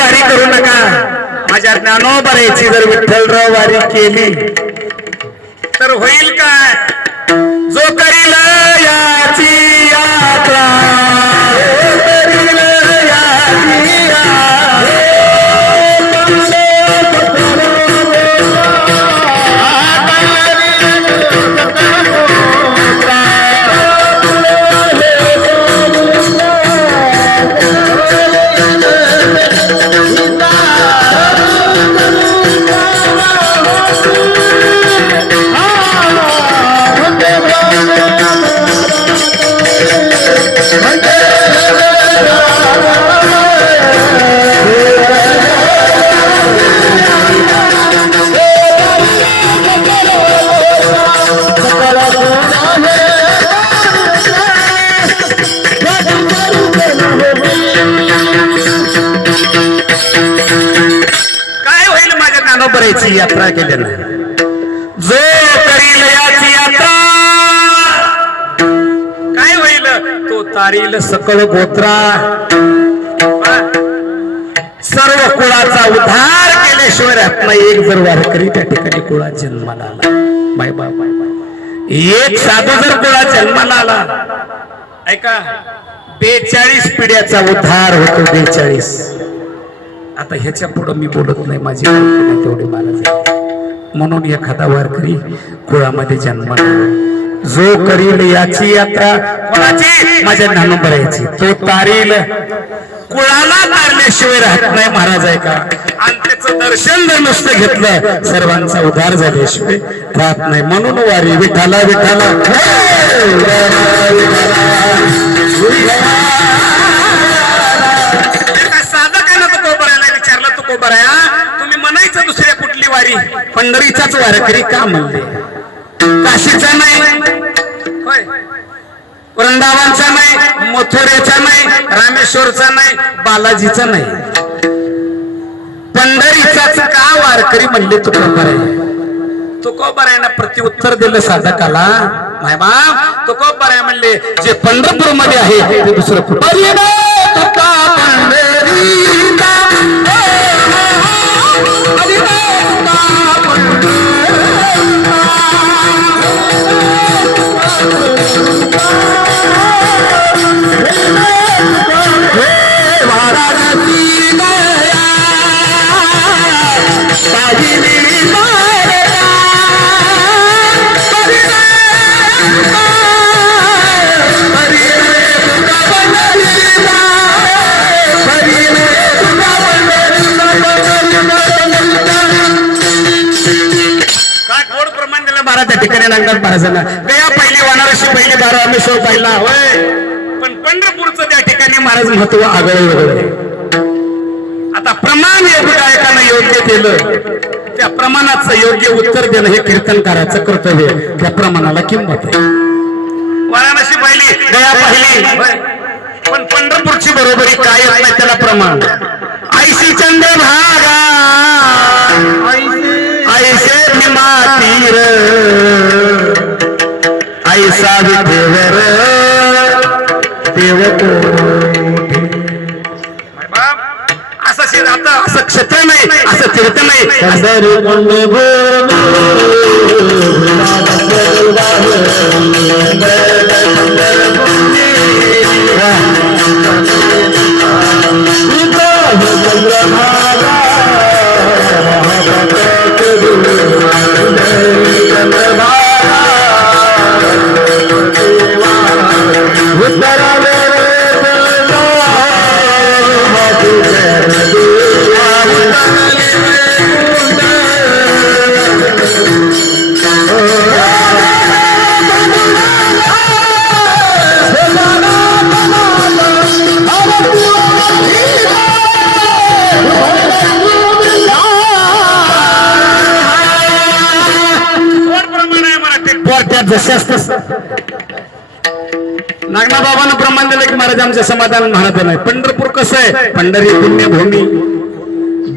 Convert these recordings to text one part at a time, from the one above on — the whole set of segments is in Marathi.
वारी करू नका. माझ्या ज्ञानोबराची जर विठ्ठलराव वारी केली तर होईल काय? जो करील याची यात्रा, करील याची बरायची यात्रा केल्यानं. जो करील याची यात्रा काय होईल? तो तारील सकळ गोत्रा. सर्व कुळाचा उद्धार केल्याशिवाय राहत नाही. एक जर वारकरी त्या ठिकाणी कुळात जन्माला आला, बाय बाय बाय, एक साधू जर कुळात जन्माला आला, ऐका, 42 पिढ्याचा उद्धार होतो. 42. आता ह्याच्या पुढे मी बोलत नाही, माझी तेवढे महाराज. म्हणून एखादा वारकरी कुळामध्ये जन्माला जो करील याची यात्रा, कोणाची? माझ्या ज्ञानोबराची. तो तारील, कुळाला तारल्याशिवाय राहत नाही महाराज. आहे का? आणि त्याचं दर्शन जर नुसतं घेतलं, सर्वांचा उद्धार झाल्याशिवाय राहत नाही. म्हणून वारी विठाला विठाला तुम्ही म्हणायचं दुसऱ्या कुठली वारी? पंढरीचाच वारकरी का म्हणले? काशीचा नाही, वृंदावनचा नाही, मथुरेचा नाही, रामेश्वरचा नाही, बालाजीचा नाही, पंढरीचाच का वारकरी म्हणले? तुकोबरायानं प्रत्युत्तर दिलं साधकाला. माय बाप, तुकोबराय म्हणले जे पंढरपूर मध्ये आहे ते दुसरं कुठे? त्या ठिकाणी लागणार 12 जण. गया पहिली, वाराणसी पहिली, रामेश्वर पहिला. होय, पण पंढरपूरचं त्या ठिकाणी महाराज महत्व आगळं वेगळं. आता प्रमाण गायकानं योग्य केलं, त्या प्रमाणाचं योग्य उत्तर देणं हे कीर्तनकाराचं कर्तव्य. त्या प्रमाणाला किंमत आहे. वाराणसी पहिली, गया पहिली, पण पंढरपूरची बरोबरी काय नाही, त्याला प्रमाण. ऐशी चंद्रभागा ऐसे मातीर ऐसा विठेवर देव. असं आता असं क्षेत्र नाही, असं तीर्थ नाही. नागनाबाबांना प्रमाण दिलं की महाराज आमचं समाधान महाराज नाही. पंढरपूर कसं आहे? पंढरी पुण्यभूमी,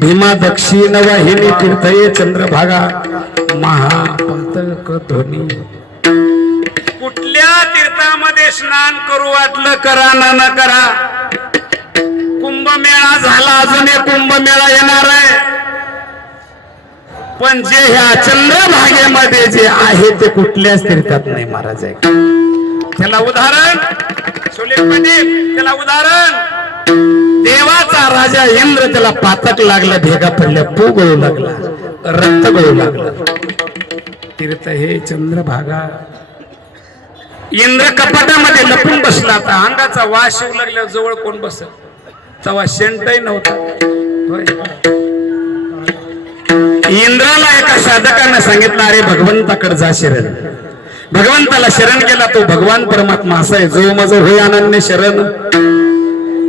भीमा दक्षिण वाहिनी, तीर्थये चंद्रभागा, महापातक ध्वनी. कुठल्या तीर्थामध्ये स्नान करू वाटलं करा ना न करा. कुंभमेळा झाला, अजून एक कुंभ कुंभमेळा येणार आहे, पण जे ह्या चंद्रभागेमध्ये जे आहे ते कुठल्याच तीर्थात नाही महाराज आहे. त्याला उदाहरण त्याला उदाहरण देवाचा राजा इंद्र, त्याला पातक लागला, भेगा पडल्या, पू गळू लागला, रक्त गळू लागलं. तीर्थ हे चंद्रभागा. इंद्र कपाटामध्ये लपून बसला, आता अंगाचा वास येऊ लागल्या, जवळ कोण बसत, तेव्हा शेंटही नव्हता. इंद्राला एका साधकाने सांगितलं, अरे भगवंताकडे जा शरण. भगवंताला शरण गेला, तो भगवान परमात्मा असा आहे, जो मज होय अनन्य शरण.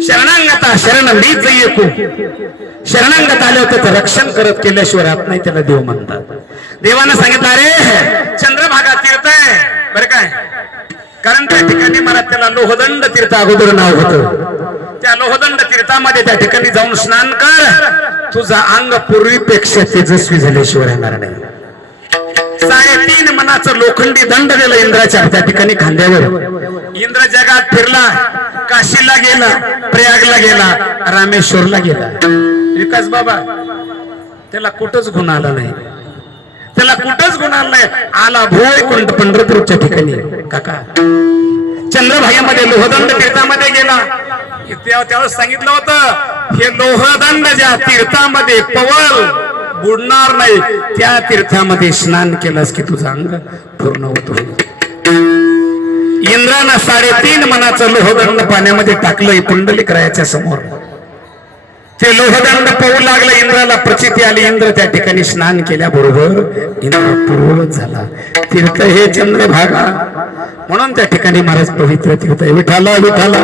शरणांगता शरण मीच येतो. शरणांगत आले होते तर रक्षण करत केल्याशिवाय राहत नाही, त्याला देव म्हणतात. देवानं सांगितलं, अरे चंद्रभागा तीर्थ आहे बरं काय, कारण त्या ठिकाणी मला त्याला लोहदंड तीर्थ अगोदर नाव होतं. त्या लोहदंड तीर्थामध्ये त्या ठिकाणी जाऊन स्नान कर, तुझा अंग पूर्वीपेक्षा तेजस्वी झाल्याशिवाय राहणार नाही. 3.5 मनाचं लोखंडी दंड दिलं इंद्राच्या त्या ठिकाणी खांद्यावर. इंद्र जगात फिरला, काशीला गेला, प्रयागला गेला, रामेश्वरला गेला. विकास बाबा त्याला कुठंच गुण आला नाही, त्याला कुठंच गुण आला नाही. आला भोय पंढरपूरच्या ठिकाणी काका चंद्रभागेमध्ये लोहदंड तीर्थामध्ये गेला. त्यावेळेस सांगितलं होतं, हे लोहदंड ज्या तीर्थामध्ये पवल बुडणार नाही, त्या तीर्थामध्ये स्नान केलंस की तुझं अंग पूर्ण होत होईल. इंद्रानं 3.5 मनाचं लोहदंड पाण्यामध्ये टाकलं पुंडलिक रायाच्या समोर. ते लोहदंड पाहू लागलं, इंद्राला प्रचिती आली. इंद्र त्या ठिकाणी स्नान केल्याबरोबर इंद्र पूर्ववत झाला. तीर्थ हे चंद्रभागा, म्हणून त्या ठिकाणी महाराज पवित्र तीर्थ. विठाला विठाला